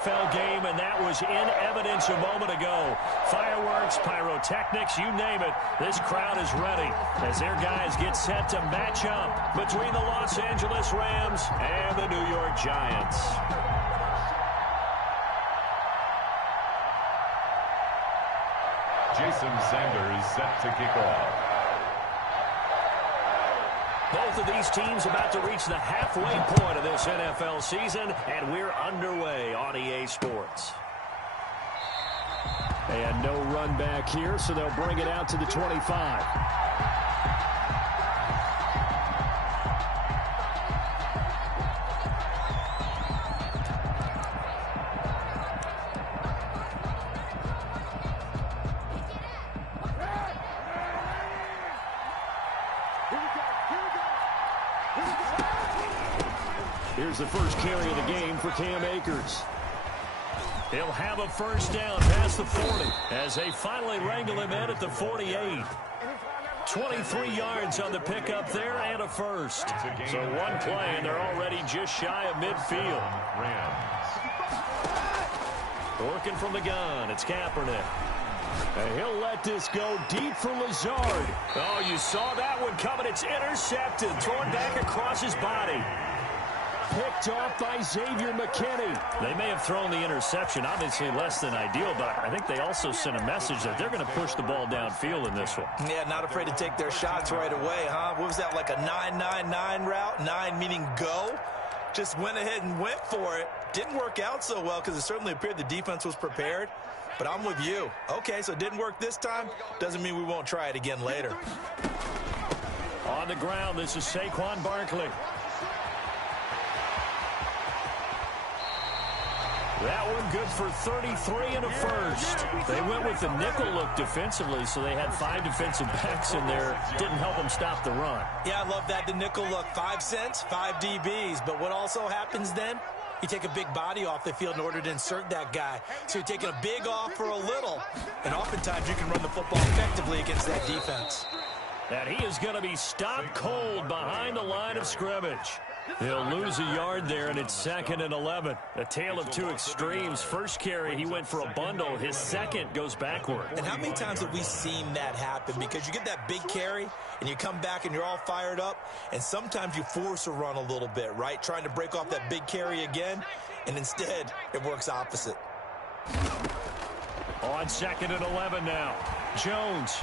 NFL game, and that was in evidence a moment ago. Fireworks, pyrotechnics, you name it. This crowd is ready as their guys get set to match up between the Los Angeles Rams and the New York Giants. Jason Sanders set to kick off. Both of these teams about to reach the halfway point of this NFL season, and we're underway on EA Sports. And no run back here, so they'll bring it out to the 25. Here's the first carry of the game for Cam Akers. He'll have a first down past the 40 as they finally wrangle him in at the 48. 23 yards on the pickup there and a first. So one play and they're already just shy of midfield. Working from the gun, it's Kaepernick. And he'll let this go deep for Lazard. Oh, you saw that one coming. It's intercepted, thrown back across his body. Picked off by Xavier McKinney. They may have thrown the interception, obviously less than ideal, but I think they also sent a message that they're going to push the ball downfield in this one. Yeah, not afraid to take their shots right away, huh? What was that, like a 9-9-9 route? 9 meaning go? Just went ahead and went for it. Didn't work out so well because it certainly appeared the defense was prepared. But I'm with you. Okay, so it didn't work this time. Doesn't mean we won't try it again later. On the ground, this is Saquon Barkley. That one good for 33 and a first. They went with the nickel look defensively, so they had 5 defensive backs in there. Didn't help them stop the run. Yeah, I love that, the nickel look. 5 cents, 5 DBs. But what also happens then? You take a big body off the field in order to insert that guy. So you're taking a big off for a little. And oftentimes you can run the football effectively against that defense. And he is going to be stopped cold behind the line of scrimmage. He'll lose a yard there, and it's 2nd and 11. A tale of two extremes. First carry, he went for a bundle. His second goes backward. And how many times have we seen that happen? Because you get that big carry, and you come back, and you're all fired up, and sometimes you force a run a little bit, right? Trying to break off that big carry again, and instead, it works opposite. On 2nd and 11 now. Jones.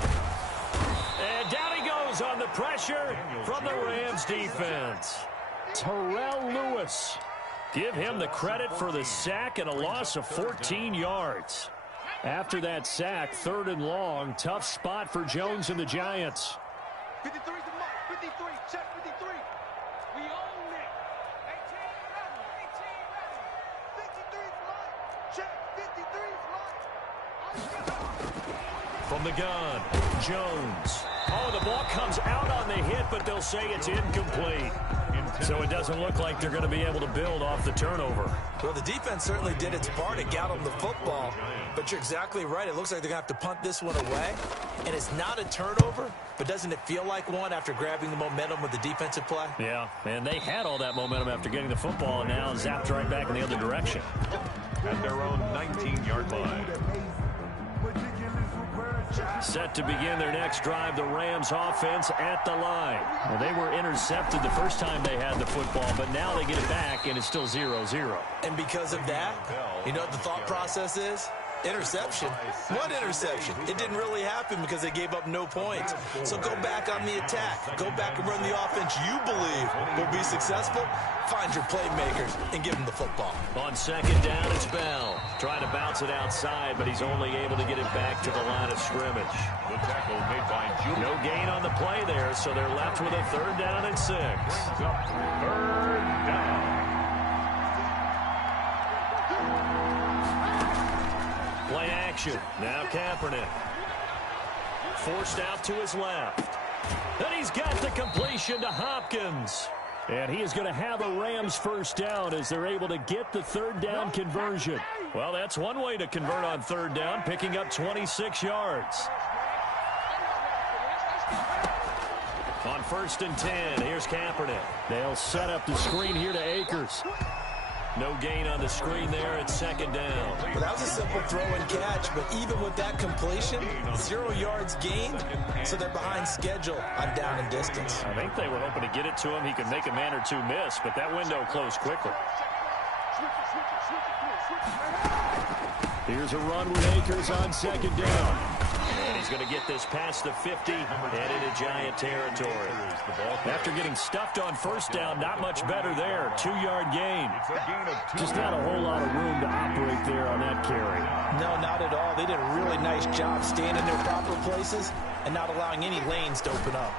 And down he goes on the pressure from the Rams defense. Terrell Lewis. Give him the credit for the sack and a loss of 14 yards. After that sack, 3rd and long. Tough spot for Jones and the Giants. 53 to mark. 53. Check 53. We own it. 18 ready. 18 ready. 53 mark. Check 53 mark. From the gun, Jones. Oh, the ball comes out on the hit, but they'll say it's incomplete. So it doesn't look like they're going to be able to build off the turnover. Well, the defense certainly did its part to get them the football. But you're exactly right. It looks like they're going to have to punt this one away. And it's not a turnover, but doesn't it feel like one after grabbing the momentum with the defensive play? Yeah, and they had all that momentum after getting the football, and now zapped right back in the other direction. At their own 19-yard line. Set to begin their next drive, the Rams offense at the line. Well, they were intercepted the first time they had the football, but now they get it back, and it's still 0-0. And because of that, you know what the thought process is? Interception. What interception? It didn't really happen because they gave up no points. So go back on the attack. Go back and run the offense you believe will be successful. Find your playmakers and give them the football. On 2nd down, it's Bell. Trying to bounce it outside, but he's only able to get it back to the line of scrimmage. The tackle made by Julian. No gain on the play there, so they're left with a 3rd down and 6. 3rd down. Play action. Now Kaepernick. Forced out to his left. And he's got the completion to Hopkins. And he is going to have a Rams first down as they're able to get the 3rd down conversion. Well, that's one way to convert on 3rd down, picking up 26 yards. On 1st and 10, here's Kaepernick. They'll set up the screen here to Akers. No gain on the screen there. It's second down. Well, that was a simple throw and catch, but even with that completion, 0 yards gained, so they're behind schedule on down and distance. I think they were hoping to get it to him. He could make a man or two miss, but that window closed quickly. Here's a run with Akers on second down. And he's going to get this past the 50 and into Giant territory. After getting stuffed on first down, not much better there. 2-yard gain. Just not a whole lot of room to operate there on that carry. No, not at all. They did a really nice job staying in their proper places and not allowing any lanes to open up.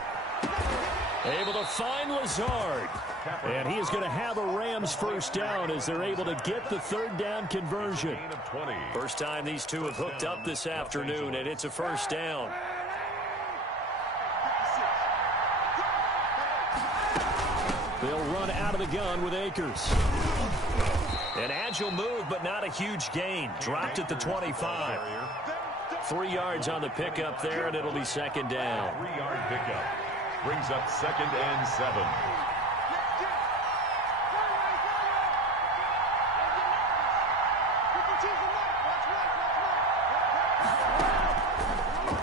Able to find Lazard. And he is going to have a Rams first down as they're able to get the third down conversion. First time these two have hooked up this afternoon, and it's a first down. They'll run out of the gun with Akers. An agile move, but not a huge gain. Dropped at the 25. 3 yards on the pickup there, and it'll be second down. 3-yard pickup. Brings up 2nd and 7.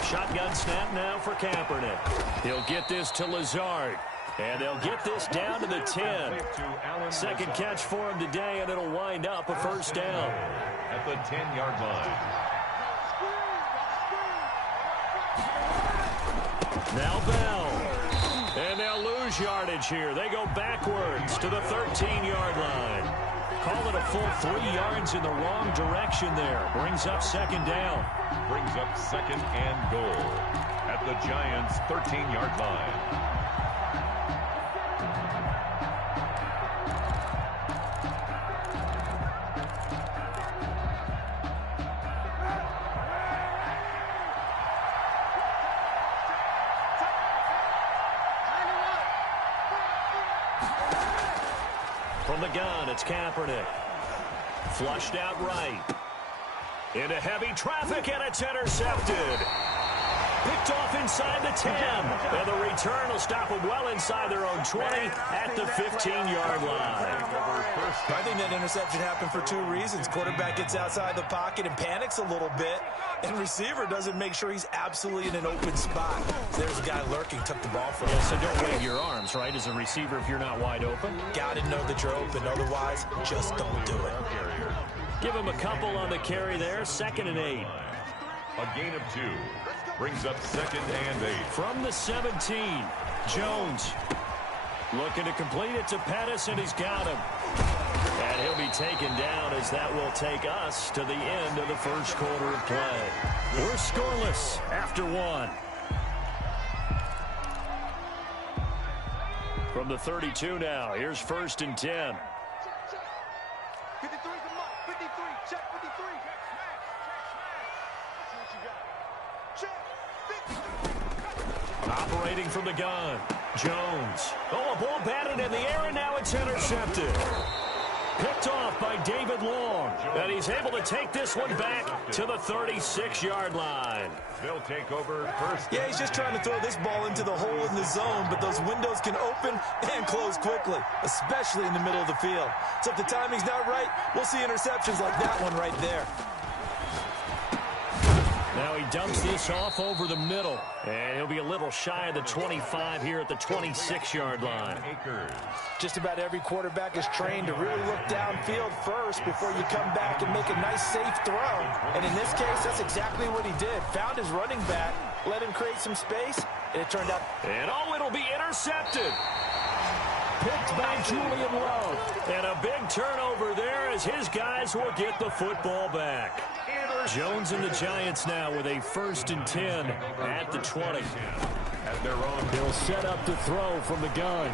Shotgun snap now for Kaepernick. He'll get this to Lazard. And they'll get this down to the 10. Second catch for him today, and it'll wind up a first down. At the 10-yard line. Now Bell. And they'll lose yardage here. They go backwards to the 13-yard line. Call it a full 3 yards in the wrong direction there. Brings up second down. Brings up 2nd and goal. At the Giants' 13-yard line. From the gun, it's Kaepernick. Flushed out right. Into heavy traffic, and it's intercepted. Picked off inside the 10. And the return will stop them well inside their own 20 at the 15-yard line. I think that interception happened for 2 reasons. Quarterback gets outside the pocket and panics a little bit, and receiver doesn't make sure he's absolutely in an open spot. So there's a guy lurking, took the ball from him. So don't wave your arms, right, as a receiver if you're not wide open. Got to know that you're open. Otherwise, just don't do it. Give him a couple on the carry there. 2nd and 8. A gain of 2. Brings up 2nd and 8. From the 17, Jones looking to complete it to Pettis, and he's got him. And he'll be taken down as that will take us to the end of the first quarter of play. We're scoreless after 1. From the 32 now, here's 1st and 10. 53's the mark. 53. Check 53. Operating from the gun, Jones. Oh, a ball batted in the air, and now it's intercepted. Picked off by David Long, and he's able to take this one back to the 36-yard line. They'll take over first. Yeah, he's just trying to throw this ball into the hole in the zone, but those windows can open and close quickly, especially in the middle of the field. So if the timing's not right, we'll see interceptions like that one right there. Now he dumps this off over the middle, and he'll be a little shy of the 25 here at the 26-yard line. Just about every quarterback is trained to really look downfield first before you come back and make a nice, safe throw. And in this case, that's exactly what he did. Found his running back, let him create some space, and it turned out. And it'll be intercepted. Picked by Julian Love. And a big turnover there as his guys will get the football back. Jones and the Giants now with a 1st and 10 at the 20. At their own. He'll set up to throw from the gun.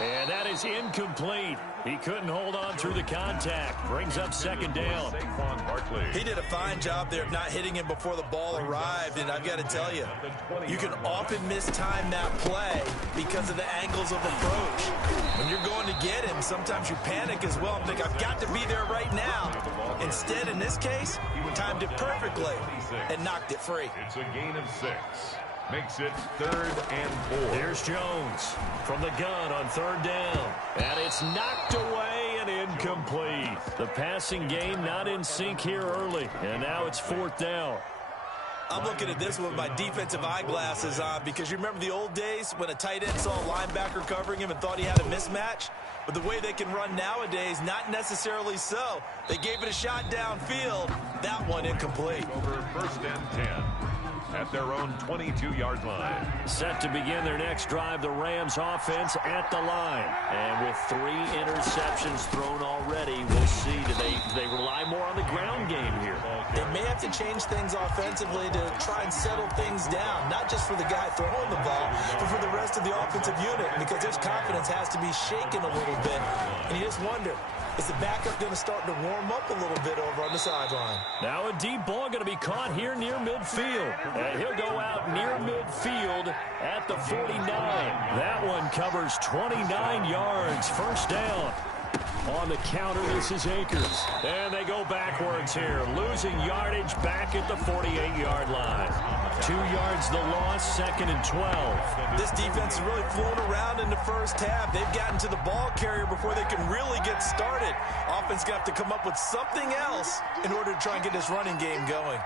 And that is incomplete. He couldn't hold on through the contact. Brings up 2nd down. He did a fine job there of not hitting him before the ball arrived. And I've got to tell you, you can often mistime that play because of the angles of approach. When you're going to get him, sometimes you panic as well and think, I've got to be there right now. Instead, in this case, he timed it perfectly and knocked it free. It's a gain of 6. makes it 3rd and 4. Here's Jones from the gun on 3rd down. And it's knocked away and incomplete. The passing game not in sync here early. And now it's 4th down. I'm looking at this with my defensive eyeglasses on because you remember the old days when a tight end saw a linebacker covering him and thought he had a mismatch? But the way they can run nowadays, not necessarily so. They gave it a shot downfield. That one incomplete. Over 1st and 10 at their own 22-yard line. Set to begin their next drive, the Rams offense at the line. And with 3 interceptions thrown already, we'll see. Do they rely more on the ground game here? They may have to change things offensively to try and settle things down, not just for the guy throwing the ball, but for the rest of the offensive unit, because their confidence has to be shaken a little bit. And you just wonder, is the backup going to start to warm up a little bit over on the sideline? Now a deep ball going to be caught here near midfield. And he'll go out near midfield at the 49. That one covers 29 yards. 1st down. On the counter, this is Akers. And they go backwards here, losing yardage back at the 48-yard line. 2 yards the loss, 2nd and 12. This defense has really flown around in the first half. They've gotten to the ball carrier before they can really get started. Offense going to have to come up with something else in order to try and get this running game going.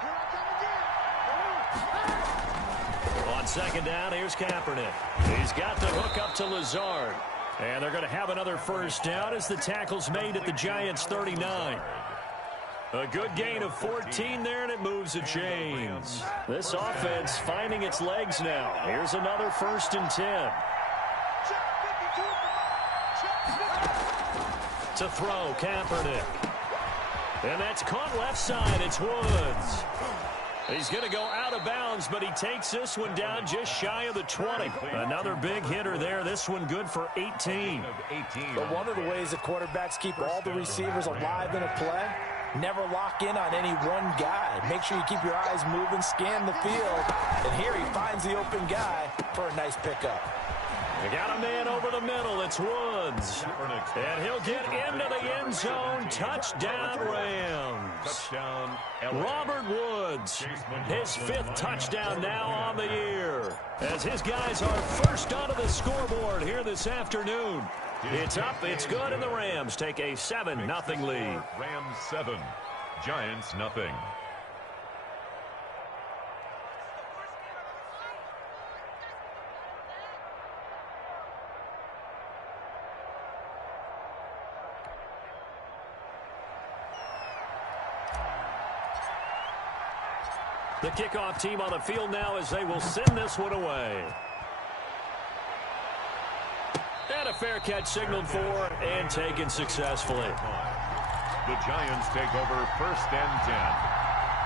On 2nd down, here's Kaepernick. He's got the hook up to Lazard. And they're going to have another 1st down as the tackle's made at the Giants' 39. A good gain of 14 there, and it moves the chains. This offense finding its legs now. Here's another 1st and 10. To throw, Kaepernick. And that's caught left side. It's Woods. He's going to go out of bounds, but he takes this one down just shy of the 20. Another big hitter there. This one good for 18. But one of the ways that quarterbacks keep all the receivers alive in a play, never lock in on any one guy. Make sure you keep your eyes moving, scan the field. And here he finds the open guy for a nice pickup. They got a man over the middle. It's Woods. And he'll get into the end zone. Touchdown, Rams. Robert Woods, his 5th touchdown now on the year. As his guys are first onto the scoreboard here this afternoon. It's up, it's good, and the Rams take a 7-0 lead. Rams 7, Giants nothing. The kickoff team on the field now as they will send this one away. And a fair catch signaled for and taken successfully. The Giants take over 1st and 10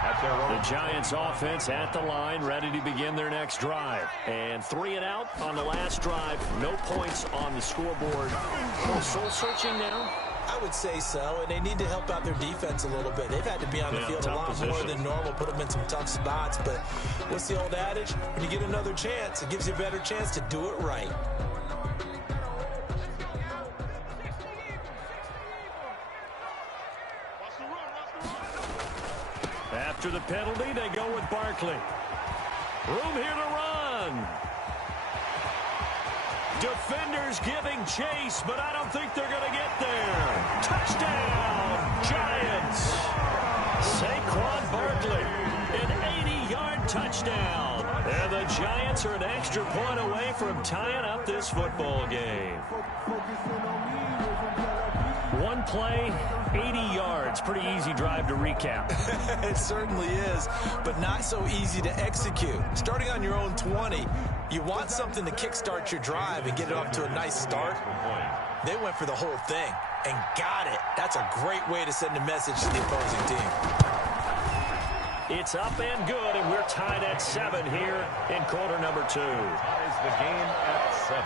at their own. The Giants offense at the line, ready to begin their next drive. And 3 and out on the last drive. No points on the scoreboard. Soul searching now? I would say so, and they need to help out their defense a little bit. They've had to be on the field a lot more than normal, put them in some tough spots. But what's the old adage? When you get another chance, it gives you a better chance to do it right. After the penalty, they go with Barkley. Room here to run. Defenders giving chase, but I don't think they're going to get there. Touchdown, Giants. Saquon Barkley, an 80-yard touchdown. And the Giants are an extra point away from tying up this football game. One play, 80 yards. Pretty easy drive to recap. It certainly is, but not so easy to execute. Starting on your own 20, you want something to kickstart your drive and get it off to a nice start. They went for the whole thing and got it. That's a great way to send a message to the opposing team. It's up and good, and we're tied at 7 here in quarter number 2. Ties the game at 7.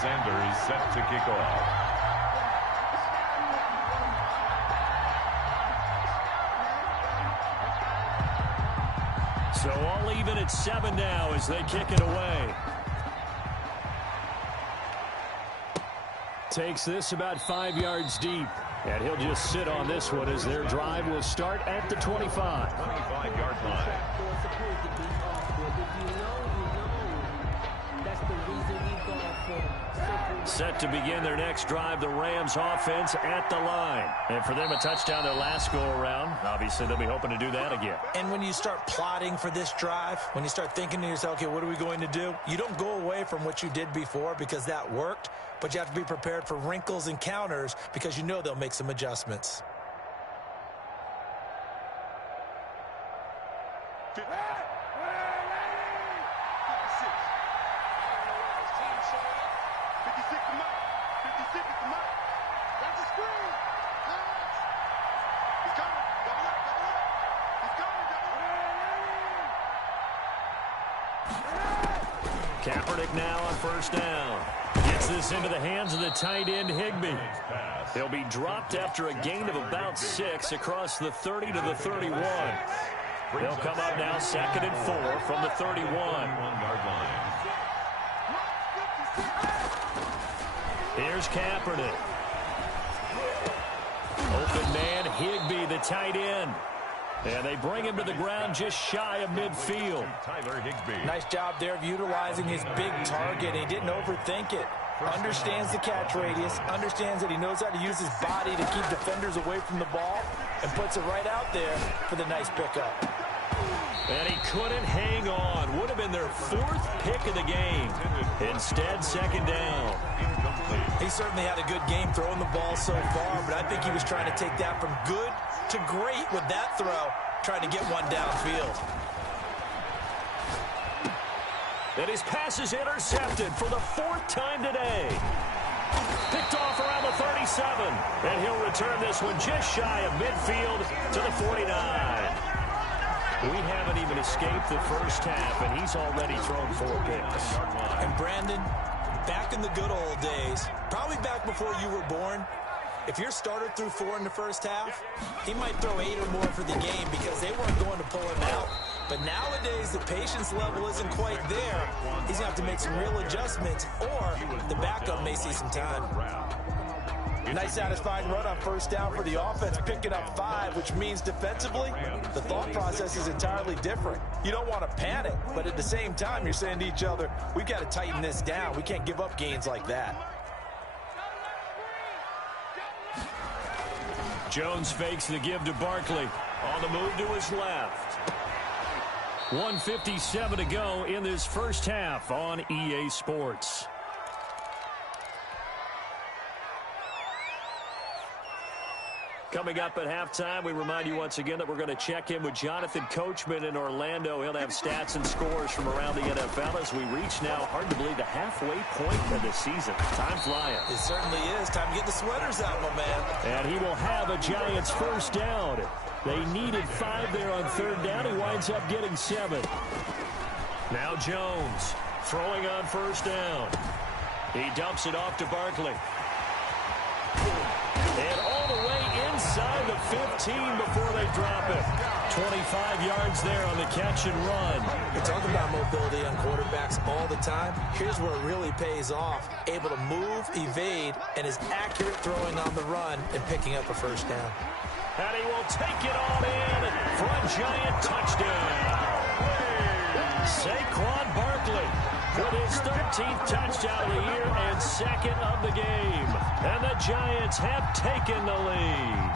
Sanders set to kick off. So all even at 7 now as they kick it away. Takes this about 5 yards deep. And he'll just sit on this one as their drive will start at the 25. 25-yard line. Set to begin their next drive, the Rams offense at the line. And for them, a touchdown their last go-around. Obviously, they'll be hoping to do that again. And when you start plotting for this drive, when you start thinking to yourself, okay, what are we going to do? You don't go away from what you did before because that worked, but you have to be prepared for wrinkles and counters because you know they'll make some adjustments. Kaepernick now on first down. Gets this into the hands of the tight end, Higbee. He'll be dropped after a gain of about 6 across the 30 to the 31. They'll come up now 2nd and 4 from the 31. 1-yard line. Here's Kaepernick. Open man, Higbee, the tight end. And they bring him to the ground just shy of midfield. Tyler Higbee. Nice job there of utilizing his big target. He didn't overthink it. Understands the catch radius, understands that he knows how to use his body to keep defenders away from the ball, and puts it right out there for the nice pickup. And he couldn't hang on. Would have been their 4th pick of the game. Instead, 2nd down. He certainly had a good game throwing the ball so far, but I think he was trying to take that from good to great with that throw, trying to get one downfield. And his pass is intercepted for the 4th time today. Picked off around the 37. And he'll return this one just shy of midfield to the 49. We haven't even escaped the first half, and he's already thrown 4 picks. And Brandon, back in the good old days, probably back before you were born, if your starter threw 4 in the first half, he might throw 8 or more for the game because they weren't going to pull him out. But nowadays, the patience level isn't quite there. He's going to have to make some real adjustments, or the backup may see some time. Nice satisfying run on first down for the offense, picking up 5, which means defensively, the thought process is entirely different. You don't want to panic, but at the same time, you're saying to each other, we've got to tighten this down. We can't give up gains like that. Jones fakes the give to Barkley. On the move to his left. 1:57 to go in this first half on EA Sports. Coming up at halftime, we remind you once again that we're going to check in with Jonathan Coachman in Orlando. He'll have stats and scores from around the NFL as we reach now, hard to believe, the halfway point of the season. Time flying. It certainly is. Time to get the sweaters out, my man. And he will have a Giants first down. They needed 5 there on 3rd down. He winds up getting 7. Now Jones throwing on first down. He dumps it off to Barkley. And all the way inside the 15 before they drop it. 25 yards there on the catch and run. We talk about mobility on quarterbacks all the time. Here's where it really pays off. Able to move, evade, and is accurate throwing on the run and picking up a first down. And he will take it all in for a Giant touchdown. Saquon Barkley with his 13th touchdown of the year and 2nd of the game. And the Giants have taken the lead.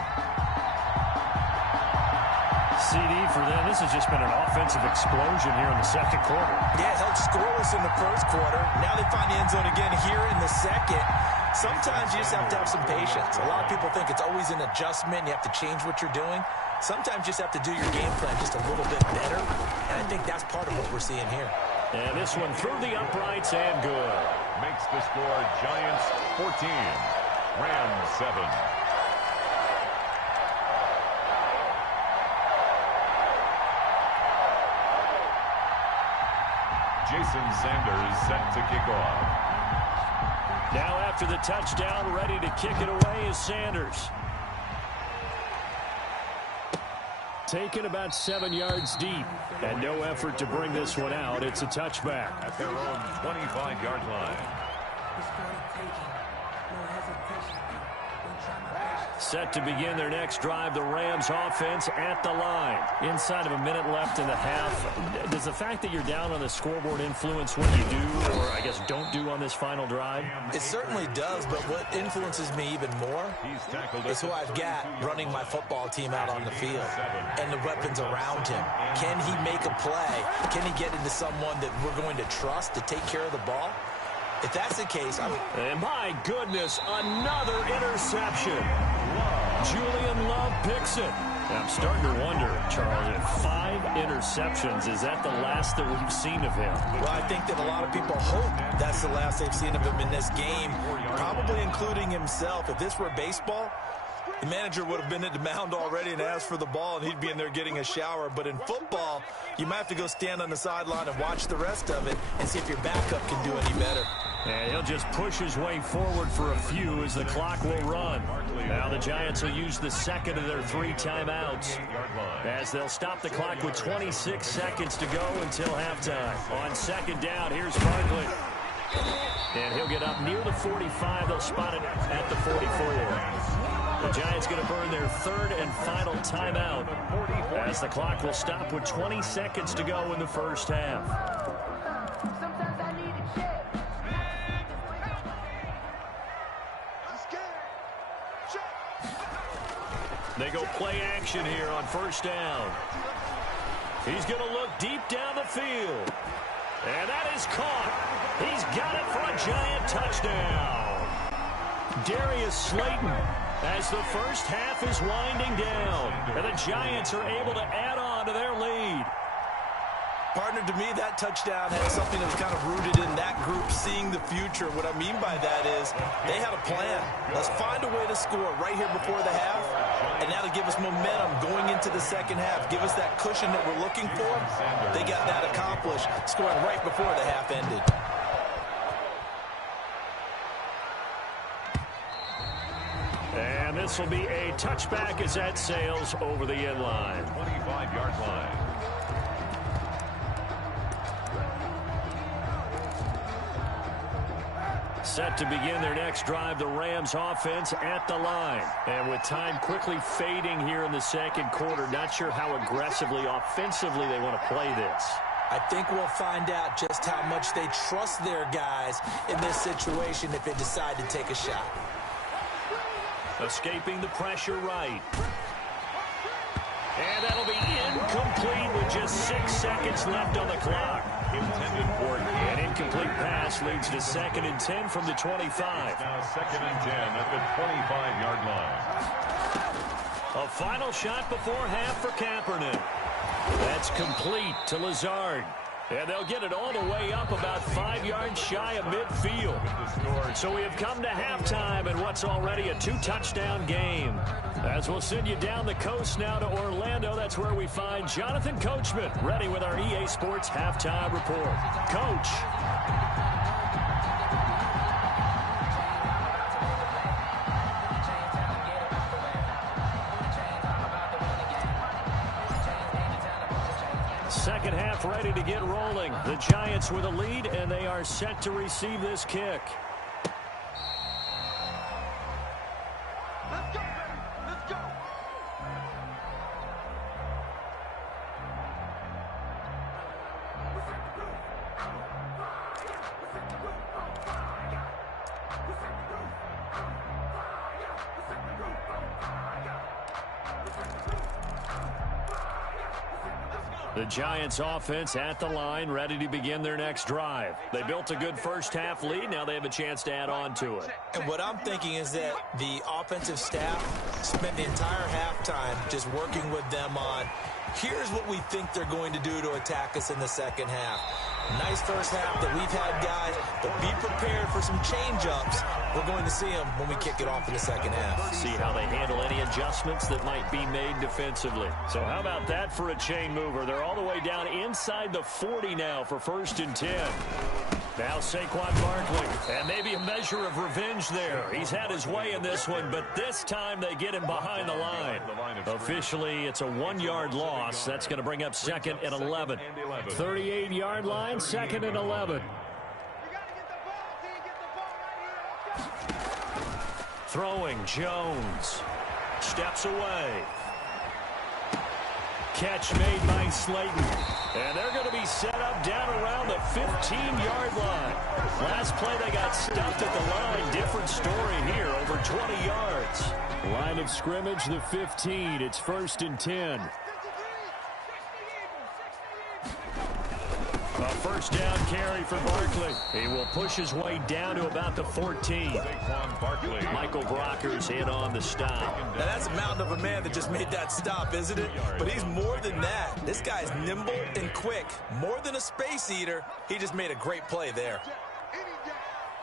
CD for them. This has just been an offensive explosion here in the 2nd quarter. Yeah, held scoreless in the 1st quarter. Now they find the end zone again here in the 2nd. Sometimes you just have to have some patience. A lot of people think it's always an adjustment. You have to change what you're doing. Sometimes you just have to do your game plan just a little bit better. And I think that's part of what we're seeing here. And this one through the uprights and good. Makes the score Giants 14, Rams 7. Jason Sanders set to kick off. Now after the touchdown, ready to kick it away is Sanders. Taken about 7 yards deep. And no effort to bring this one out. It's a touchback. At their own 25-yard line. Set to begin their next drive, the Rams offense at the line. Inside of a minute left in the half. Does the fact that you're down on the scoreboard influence what you do, or I guess don't do on this final drive? It certainly does, but what influences me even more is who I've got running my football team out on the field and the weapons around him. Can he make a play? Can he get into someone that we're going to trust to take care of the ball? If that's the case, And my goodness, another interception. Julian Love picks it. I'm starting to wonder, Charles, if 5 interceptions, is that the last that we've seen of him? Well, I think that a lot of people hope that's the last they've seen of him in this game, probably including himself. If this were baseball, the manager would have been at the mound already and asked for the ball, and he'd be in there getting a shower. But in football, you might have to go stand on the sideline and watch the rest of it and see if your backup can do any better. And he'll just push his way forward for a few as the clock will run. Now the Giants will use the second of their 3 timeouts as they'll stop the clock with 26 seconds to go until halftime. On second down, here's Barkley. And he'll get up near the 45. They'll spot it at the 44. The Giants going to burn their 3rd and final timeout as the clock will stop with 20 seconds to go in the first half. They go play action here on first down. He's going to look deep down the field. And that is caught. He's got it for a Giant touchdown. Darius Slayton as the first half is winding down. And the Giants are able to add on to their lead. Partner, to me, that touchdown had something that was kind of rooted in that group seeing the future. What I mean by that is they had a plan. Let's find a way to score right here before the half, and that'll give us momentum going into the second half. Give us that cushion that we're looking for. They got that accomplished, scoring right before the half ended. And this will be a touchback as that sails over the end line. 25-yard line. Set to begin their next drive, the Rams offense at the line. And with time quickly fading here in the second quarter, not sure how aggressively, offensively they want to play this. I think we'll find out just how much they trust their guys in this situation if they decide to take a shot. Escaping the pressure right. And that'll be incomplete with just 6 seconds left on the clock. Intended for an incomplete pass leads to 2nd and 10 from the 25. Now 2nd and 10 at the 25-yard line. A final shot before half for Kaepernick. That's complete to Lazard. And they'll get it all the way up about 5 yards shy of midfield. So we have come to halftime in what's already a 2-touchdown game. As we'll send you down the coast now to Orlando, that's where we find Jonathan Coachman, ready with our EA Sports Halftime Report. Coach. Second half ready to get rolling. The Giants with a lead, and they are set to receive this kick. Let's go, baby. Let's go. The Giants offense at the line, ready to begin their next drive. They built a good first half lead. Now they have a chance to add on to it. And what I'm thinking is that the offensive staff spent the entire halftime just working with them on, here's what we think they're going to do to attack us in the second half. Nice first half that we've had, guys, but be prepared for some change-ups. We're going to see them when we kick it off in the second half. See how they handle any adjustments that might be made defensively. So how about that for a chain mover? They're all the way down inside the 40 now for 1st and 10. Now Saquon Barkley, and maybe a measure of revenge there. He's had his way in this one, but this time they get him behind the line. Officially, it's a 1-yard loss. That's going to bring up 2nd and 11. 38-yard line, 2nd and 11. Throwing, Jones. Steps away. Catch made by Slayton. And they're going to be set up down around the 15-yard line. Last play, they got stuffed at the line. Different story here, over 20 yards. Line of scrimmage, the 15. It's 1st and 10. A first down carry for Barkley. He will push his way down to about the 14. Michael Brockers in on the stop. Now that's a mountain of a man that just made that stop, isn't it? But he's more than that. This guy's nimble and quick. More than a space eater. He just made a great play there.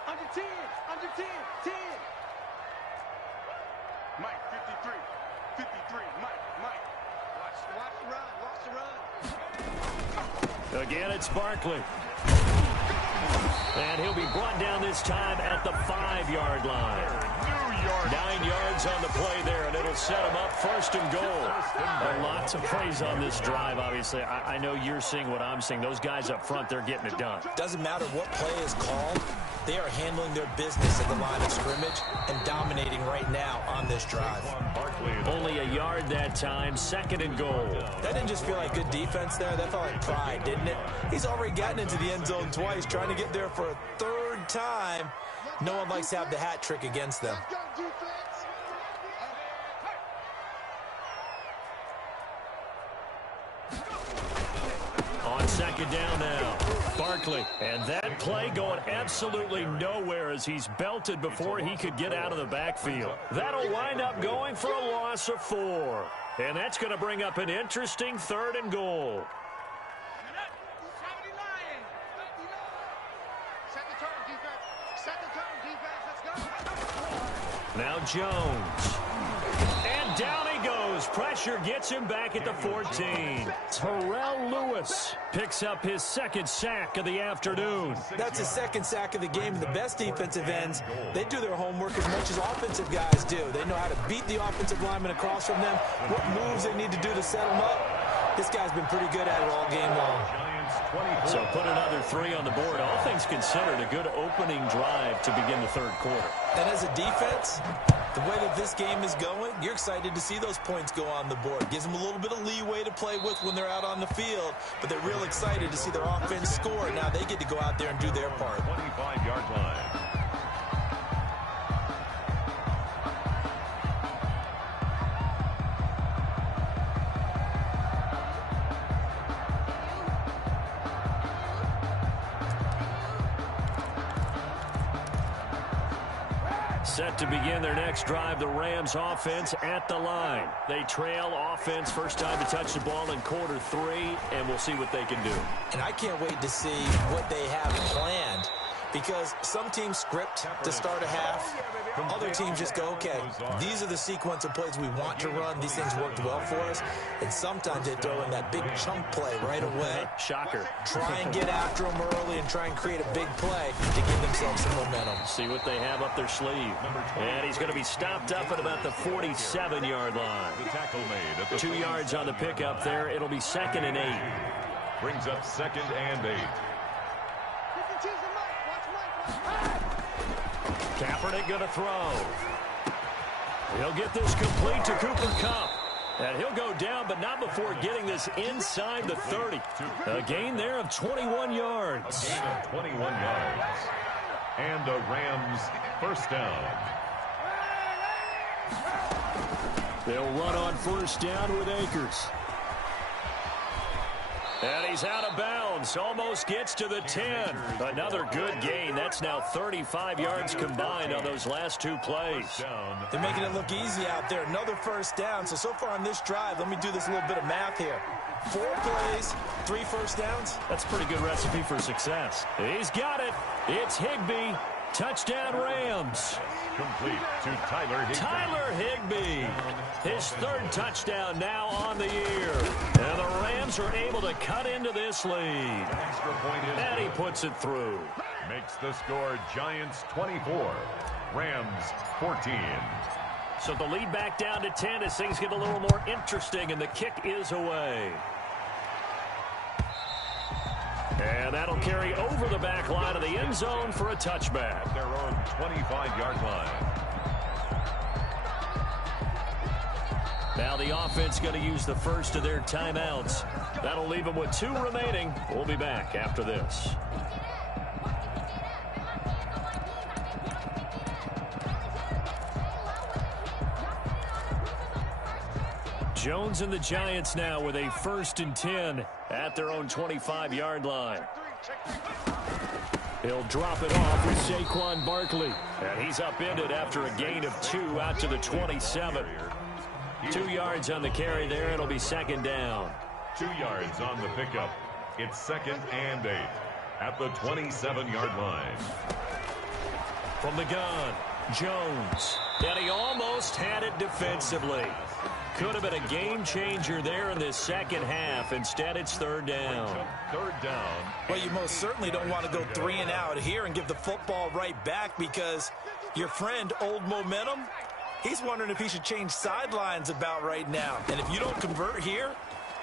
Under 10, under 10, 10. Mike, 53, 53, Mike. Watch the run, watch the run. Again, it's Barkley. And he'll be brought down this time at the 5-yard line. 9 yards on the play there, and it'll set him up 1st and goal. Lots of praise on this drive, obviously. I know you're seeing what I'm seeing. Those guys up front, they're getting it done. Doesn't matter what play is called. They are handling their business at the line of scrimmage and dominating right now on this drive. Only a yard that time, 2nd and goal. That didn't just feel like good defense there. That felt like pride, didn't it? He's already gotten into the end zone twice, trying to get there for a 3rd time. No one likes to have the hat trick against them. On 2nd down now, Barkley. And that play going absolutely nowhere as he's belted before he could get out of the backfield. That'll wind up going for a loss of 4. And that's going to bring up an interesting 3rd and goal. Now Jones. And down he goes. Pressure gets him back at the 14. Terrell Lewis picks up his 2nd sack of the afternoon. That's his 2nd sack of the game. And the best defensive ends, they do their homework as much as offensive guys do. They know how to beat the offensive lineman across from them, what moves they need to do to set them up. This guy's been pretty good at it all game long. So put another 3 on the board. All things considered, a good opening drive to begin the 3rd quarter. And as a defense, the way that this game is going, you're excited to see those points go on the board. Gives them a little bit of leeway to play with when they're out on the field, but they're real excited to see their offense score. Now they get to go out there and do their part. 25-yard line. Set to begin their next drive, the Rams offense at the line. They trail offense, first time to touch the ball in quarter 3, and we'll see what they can do. And I can't wait to see what they have planned, because some teams script to start a half. Other teams just go, okay, these are the sequence of plays we want to run. These things worked well for us. And sometimes they throw in that big chunk play right away. Shocker. Try and get after them early and try and create a big play to give themselves some momentum. See what they have up their sleeve. And he's going to be stopped up at about the 47-yard line. 2 yards on the pickup there. It'll be 2nd and 8. Brings up 2nd and 8. Kaepernick going to throw. He'll get this complete to Cooper Kupp. And he'll go down, but not before getting this inside the 30. A gain there of 21 yards. 21 yards. And a Rams first down. They'll run on first down with Akers. And he's out of bounds. Almost gets to the 10. Another good gain. That's now 35 yards combined on those last 2 plays. They're making it look easy out there. Another first down. So far on this drive, let me do this little bit of math here. 4 plays, 3 first downs. That's a pretty good recipe for success. He's got it. It's Higbee. Touchdown, Rams. Complete to Tyler Higbee. Tyler Higbee. His third touchdown now on the year. And the Rams are able to cut into this lead. Extra point is And he puts it through. Makes the score Giants 24, Rams 14. So the lead back down to 10 as things get a little more interesting, and the kick is away. And that'll carry over the back line of the end zone for a touchback. Their own 25-yard line. Now the offense going to use the first of their timeouts. That'll leave them with 2 remaining. We'll be back after this. Jones and the Giants now with a 1st and 10 at their own 25-yard line. He'll drop it off with Saquon Barkley. And he's upended after a gain of 2 out to the 27. 2 yards on the carry there. It'll be 2nd down. 2 yards on the pickup. It's 2nd and 8 at the 27-yard line. From the gun, Jones. And he almost had it defensively. Could have been a game changer there in this second half. Instead, it's 3rd down. 3rd down. Well, you most certainly don't want to go 3 and out here and give the football right back, because your friend, Old Momentum, he's wondering if he should change sidelines about right now. And if you don't convert here,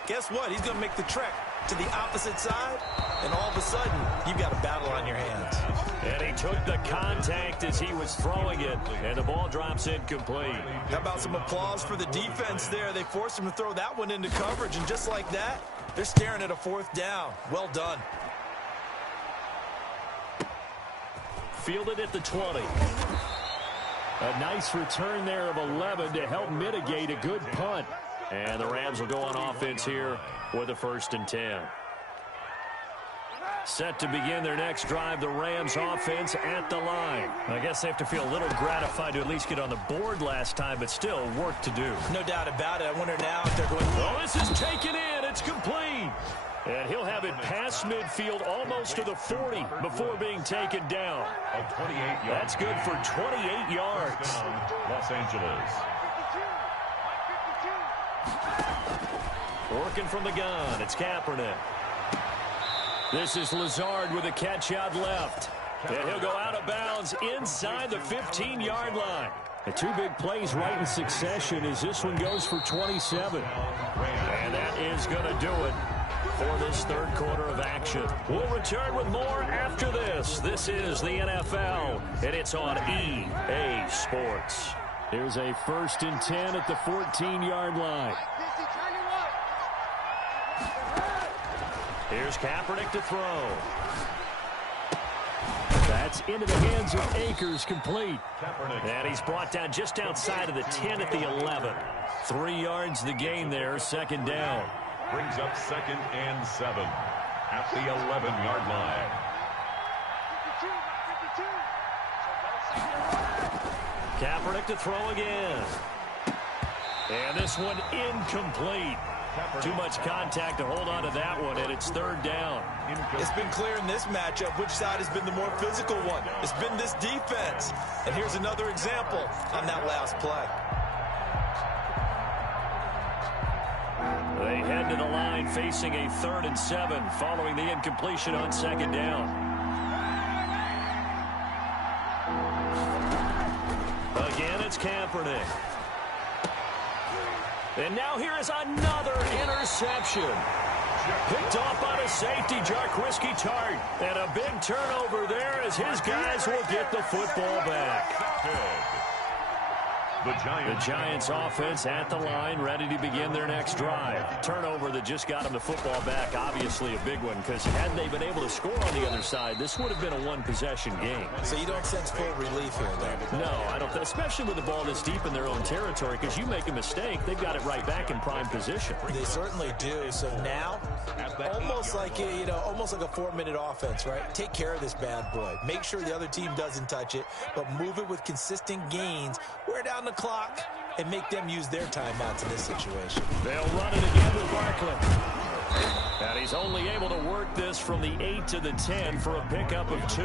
guess what? He's going to make the trek to the opposite side, and all of a sudden, you've got a battle on your hands. And he took the contact as he was throwing it, and the ball drops incomplete. How about some applause for the defense there? They forced him to throw that one into coverage, and just like that, they're staring at a 4th down. Well done. Fielded at the 20. A nice return there of 11 to help mitigate a good punt. And the Rams will go on offense here with a 1st and 10. Set to begin their next drive, the Rams offense at the line. I guess they have to feel a little gratified to at least get on the board last time, but still work to do. No doubt about it. I wonder now if they're going... Oh, this is taken in. It's complete. And he'll have it past midfield almost to the 40 before being taken down. A 28-yard. That's good for 28 yards. Los Angeles. Working from the gun, it's Kaepernick. This is Lazard with a catch out left. And he'll go out of bounds inside the 15-yard line. The 2 big plays right in succession as this one goes for 27. And that is going to do it for this 3rd quarter of action. We'll return with more after this. This is the NFL, and it's on EA Sports. Here's a 1st and 10 at the 14-yard line. Here's Kaepernick to throw. That's into the hands of Akers, complete. And he's brought down just outside of the 10 at the 11. 3 yards the gain there, 2nd down. Brings up 2nd and 7 at the 11-yard line. Kaepernick to throw again. And this one incomplete. Too much contact to hold on to that one, and it's 3rd down. It's been clear in this matchup which side has been the more physical one. It's been this defense. And here's another example on that last play. They head to the line facing a 3rd and 7 following the incompletion on 2nd down. Again, it's Kaepernick. And now here is another interception. Picked off by the safety, Jarquiski Tart. And a big turnover there as his guys will get the football back. The Giants offense at the line, ready to begin their next drive. Turnover that just got them the football back, obviously a big one, because had they been able to score on the other side, this would have been a one-possession game. So you don't sense full relief here, though? No, I don't, especially with the ball this deep in their own territory, because you make a mistake, they've got it right back in prime position. They certainly do. So now, almost like almost like a 4-minute offense, right? Take care of this bad boy. Make sure the other team doesn't touch it, but move it with consistent gains. Wear down the clock and make them use their timeouts in this situation. They'll run it again with Barkley. And he's only able to work this from the 8 to the 10 for a pickup of 2.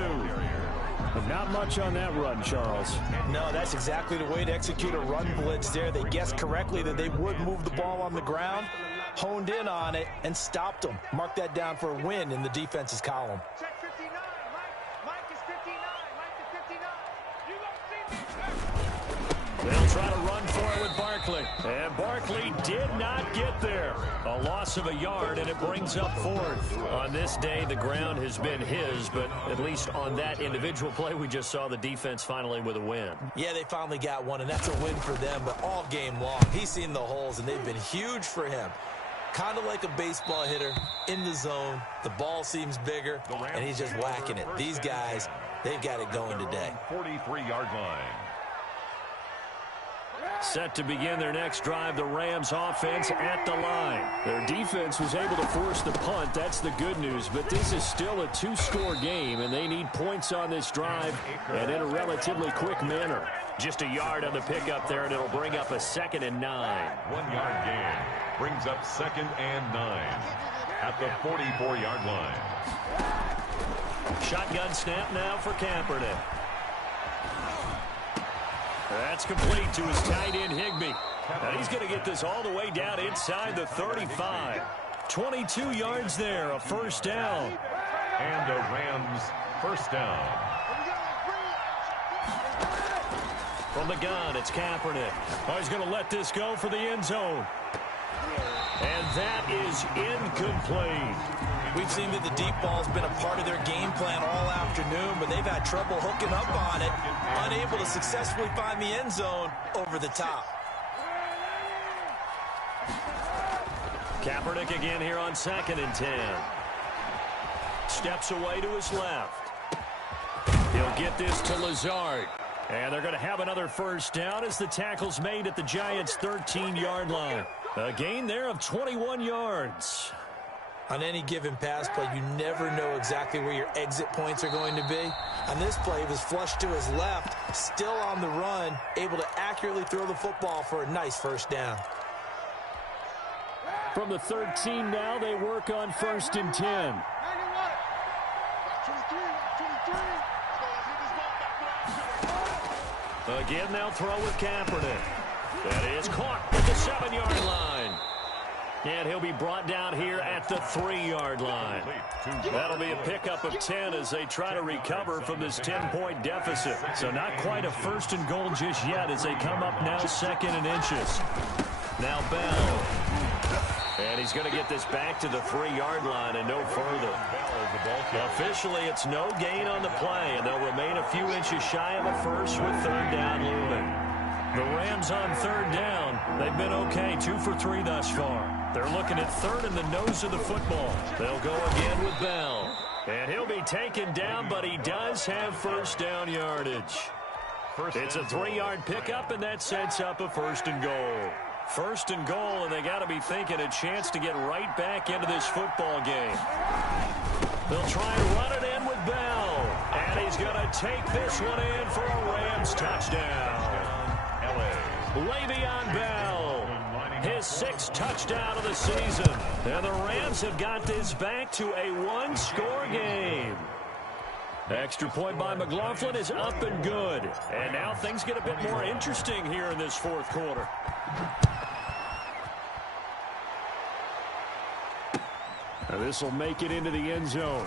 Not much on that run, Charles. No, that's exactly the way to execute a run blitz there. They guessed correctly that they would move the ball on the ground, honed in on it, and stopped them. Mark that down for a win in the defense's column. Check 59. Mike is 59. Mike is 59. You They'll try to run for it with Barkley. And Barkley did not get there. A loss of a yard, and it brings up fourth. On this day, the ground has been his, but at least on that individual play, we just saw the defense finally with a win. Yeah, they finally got one, and that's a win for them, but all game long, he's seen the holes, and they've been huge for him. Kind of like a baseball hitter in the zone. The ball seems bigger, and he's just whacking it. These guys, they've got it going today. 43-yard line. Set to begin their next drive, the Rams offense at the line. Their defense was able to force the punt. That's the good news, but this is still a two-score game, and they need points on this drive and in a relatively quick manner. Just a yard on the pickup there, and it'll bring up a 2nd and 9. 1-yard gain brings up 2nd and 9 at the 44-yard line. Shotgun snap now for Kaepernick. That's complete to his tight end, Higbee. Now he's going to get this all the way down inside the 35. 22 yards there, a first down. And a Rams first down. From the gun, it's Kaepernick. Oh, he's going to let this go for the end zone. And that is incomplete. We've seen that the deep ball's been a part of their game plan all afternoon, but they've had trouble hooking up on it, unable to successfully find the end zone over the top. Kaepernick again here on 2nd and 10. Steps away to his left. He'll get this to Lazard. And they're going to have another first down as the tackle's made at the Giants' 13-yard line. A gain there of 21 yards. On any given pass play, you never know exactly where your exit points are going to be. On this play, he was flushed to his left, still on the run, able to accurately throw the football for a nice first down. From the 13 now, they work on 1st and 10. Again, they'll throw with Kaepernick. That is caught at the 7-yard line. And he'll be brought down here at the 3-yard line. That'll be a pickup of 10 as they try to recover from this 10-point deficit. So not quite a 1st and goal just yet as they come up now 2nd and inches. Now Bell. And he's going to get this back to the 3-yard line and no further. Officially, it's no gain on the play, and they'll remain a few inches shy of a first with 3rd down looming. The Rams on 3rd down. They've been okay, 2 for 3 thus far. They're looking at 3rd in the nose of the football. They'll go again with Bell. And he'll be taken down, but he does have first down yardage. It's a 3-yard pickup, and that sets up a 1st and goal. 1st and goal, and they got to be thinking a chance to get right back into this football game. They'll try and run it in with Bell. And he's going to take this one in for a Rams touchdown. Le'Veon Bell, his 6th touchdown of the season. And the Rams have got this back to a 1-score game. Extra point by McLaughlin is up and good. And now things get a bit more interesting here in this 4th quarter. Now this will make it into the end zone.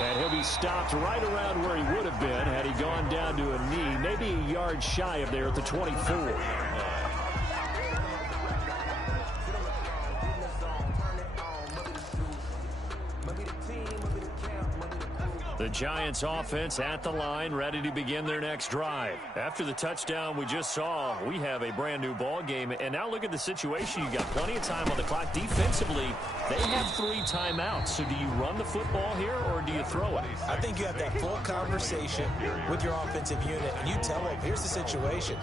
And he'll be stopped right around where he would have been had he gone down to a knee, maybe a yard shy of there at the 24. The Giants offense at the line, ready to begin their next drive. After the touchdown we just saw, we have a brand new ball game. And now look at the situation. You got plenty of time on the clock. Defensively, they have 3 timeouts. So do you run the football here or do you throw it? I think you have that full conversation with your offensive unit, and you tell them, here's the situation.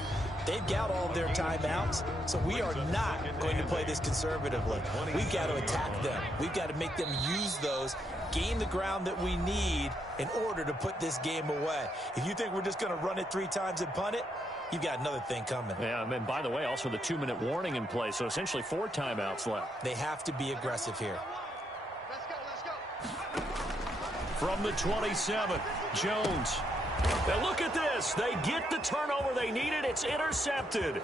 They've got all of their timeouts, so we are not going to play this conservatively. We've got to attack them. We've got to make them use those, gain the ground that we need in order to put this game away. If you think we're just going to run it 3 times and punt it, you've got another thing coming. Yeah, and by the way, also the 2-minute warning in play, so essentially 4 timeouts left. They have to be aggressive here. Let's go, let's go. From the 27, Jones. And look at this. They get the turnover they needed. It's intercepted.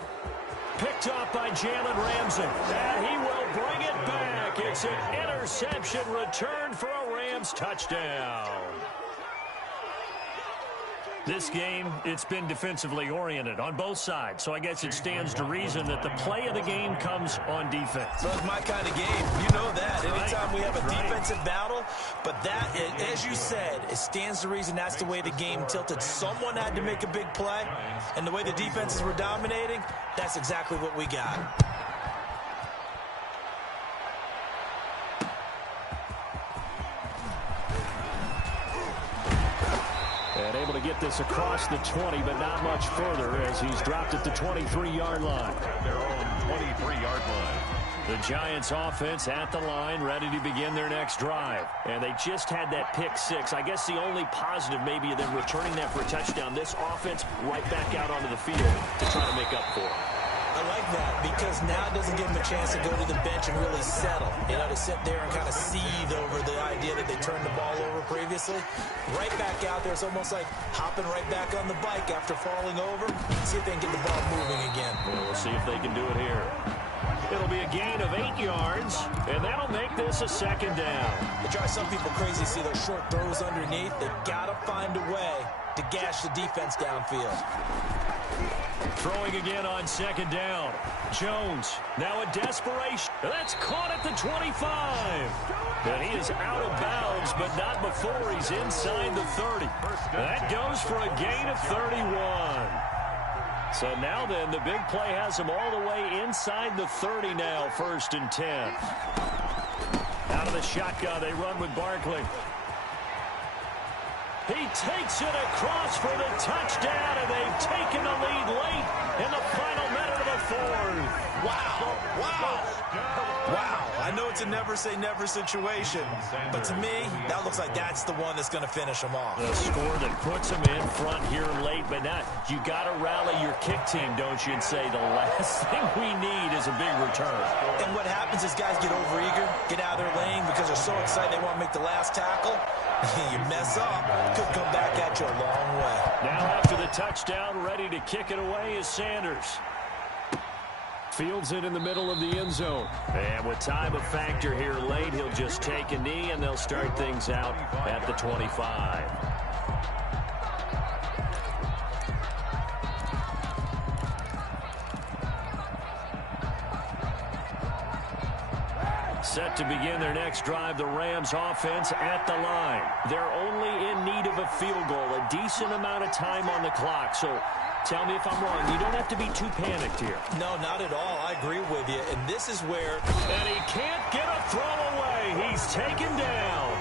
Picked up by Jalen Ramsey. And he will bring it back. It's an interception return for a Rams touchdown. This game, it's been defensively oriented on both sides, so I guess it stands to reason that the play of the game comes on defense. So it's my kind of game. You know that. Anytime we have a defensive battle, but that, as you said, it stands to reason that's the way the game tilted. Someone had to make a big play, and the way the defenses were dominating, that's exactly what we got. And able to get this across the 20, but not much further as he's dropped at the 23-yard line. Their own 23-yard line. The Giants offense at the line, ready to begin their next drive. And they just had that pick six. I guess the only positive maybe of them returning that for a touchdown. This offense right back out onto the field to try to make up for it. I like that because now it doesn't give them a chance to go to the bench and really settle. You know, to sit there and kind of seethe over the idea that they turned the ball over previously. Right back out there, it's almost like hopping right back on the bike after falling over. See if they can get the ball moving again. Well, we'll see if they can do it here. It'll be a gain of 8 yards, and that'll make this a second down. It drives some people crazy to see those short throws underneath. They've got to find a way to gash the defense downfield. Throwing again on second down. Jones, now a desperation. That's caught at the 25. And he is out of bounds, but not before he's inside the 30. That goes for a gain of 31. So now then, the big play has him all the way inside the 30 now, 1st and 10. Out of the shotgun, they run with Barkley. He takes it across for the touchdown, and they've taken the lead late in the final minute of the 4th. Wow. Wow. Wow. I know it's a never-say-never situation, but to me, that looks like that's the one that's going to finish them off. The score that puts them in front here late, but not. You got to rally your kick team, don't you, and say the last thing we need is a big return. And what happens is guys get overeager, get out of their lane because they're so excited they want to make the last tackle. You mess up, could come back at you a long way. Now after the touchdown, ready to kick it away is Sanders. Fields it in the middle of the end zone. And with time a factor here late, he'll just take a knee, and they'll start things out at the 25. Set to begin their next drive, the Rams offense at the line. They're only in need of a field goal, a decent amount of time on the clock. So tell me if I'm wrong. You don't have to be too panicked here. No, not at all. I agree with you. And this is where... And he can't get a throw away. He's taken down.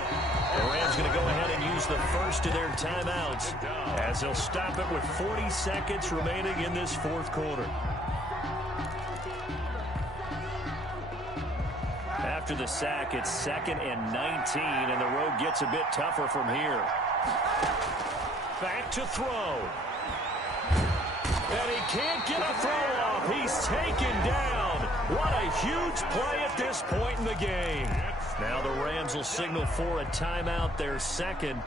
The Rams going to go ahead and use the first of their timeouts as they'll stop it with 40 seconds remaining in this 4th quarter. After the sack, it's 2nd and 19, and the road gets a bit tougher from here. Back to throw. And he can't get a throw off. He's taken down. What a huge play at this point in the game. Now the Rams will signal for a timeout, their second,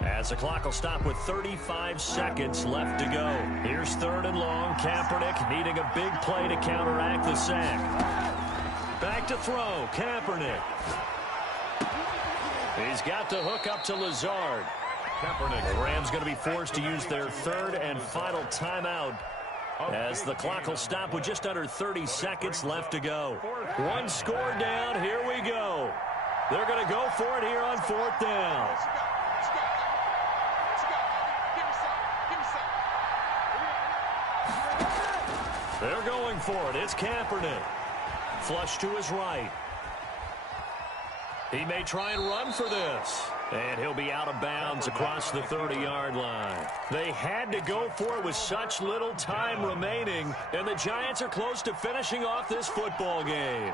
as the clock will stop with 35 seconds left to go. Here's 3rd and long. Kaepernick needing a big play to counteract the sack. Back to throw. Kaepernick. He's got the hook up to Lazard. Kaepernick. The Rams going to be forced to use their 3rd and final timeout as the clock will stop with just under 30 seconds left to go. One score down. Here we go. They're going to go for it here on 4th down. They're going for it. It's Kaepernick. Flush to his right. He may try and run for this. And he'll be out of bounds across the 30-yard line. They had to go for it with such little time remaining, and the Giants are close to finishing off this football game.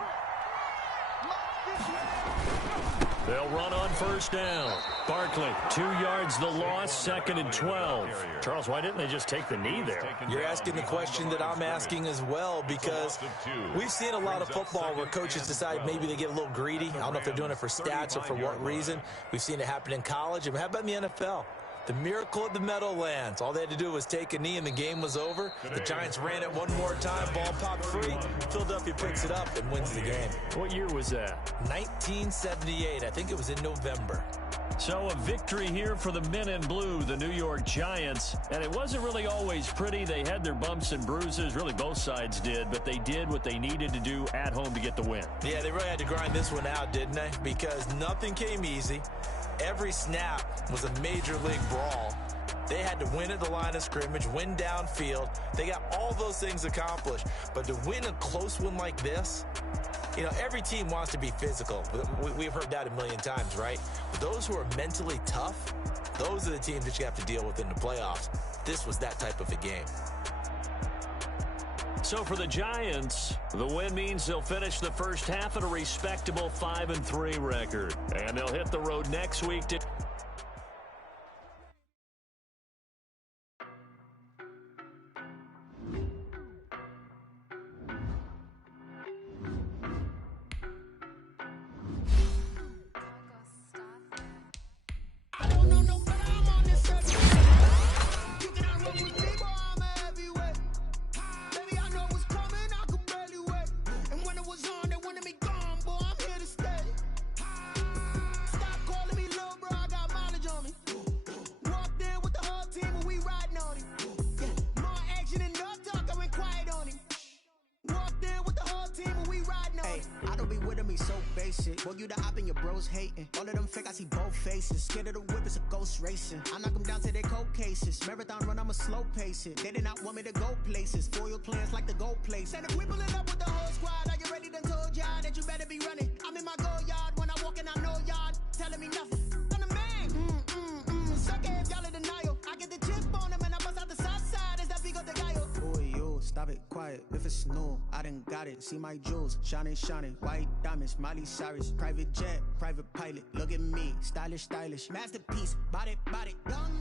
They'll run on first down. Barkley, 2 yards the loss, 2nd and 12. Charles, why didn't they just take the knee there? You're asking the question that I'm asking as well, because we've seen a lot of football where coaches decide maybe they get a little greedy. I don't know if they're doing it for stats or for what reason. We've seen it happen in college. And how about in the NFL? The miracle of the Meadowlands. All they had to do was take a knee and the game was over. The Giants ran it one more time. Ball popped free. Philadelphia picks it up and wins the game. What year was that? 1978. I think it was in November. So a victory here for the men in blue, the New York Giants. And it wasn't really always pretty. They had their bumps and bruises. Really, both sides did. But they did what they needed to do at home to get the win. Yeah, they really had to grind this one out, didn't they? Because nothing came easy. Every snap was a major league brawl. They had to win at the line of scrimmage, win downfield. They got all those things accomplished. But to win a close one like this, you know, every team wants to be physical. We've heard that a million times, right? But those who are mentally tough, those are the teams that you have to deal with in the playoffs. This was that type of a game. So for the Giants, the win means they'll finish the first half at a respectable 5-3 record. And they'll hit the road next week to... Boy, you the op and your bros hating. All of them fake, I see both faces. Scared of the whip, it's a ghost racing. I knock them down to their cold cases. Marathon run, I'ma slow pace it. They did not want me to go places. Foil plans like the gold place. And if we pulling up with the whole squad, are you ready to told y'all that you better be running? I'm in my go yard. When I walk in, I know y'all telling me nothing. I'm the man. Suck if y'all in denial. I get the chip on them and I bust out the south side. Is that big of the guy? Boy, yo, stop it, quiet. If it's new, I done got it. See my jewels, shining, shining. White diamonds, Miley Cyrus. Private jet, private pilot. Look at me, stylish, stylish. Masterpiece, body, body. Young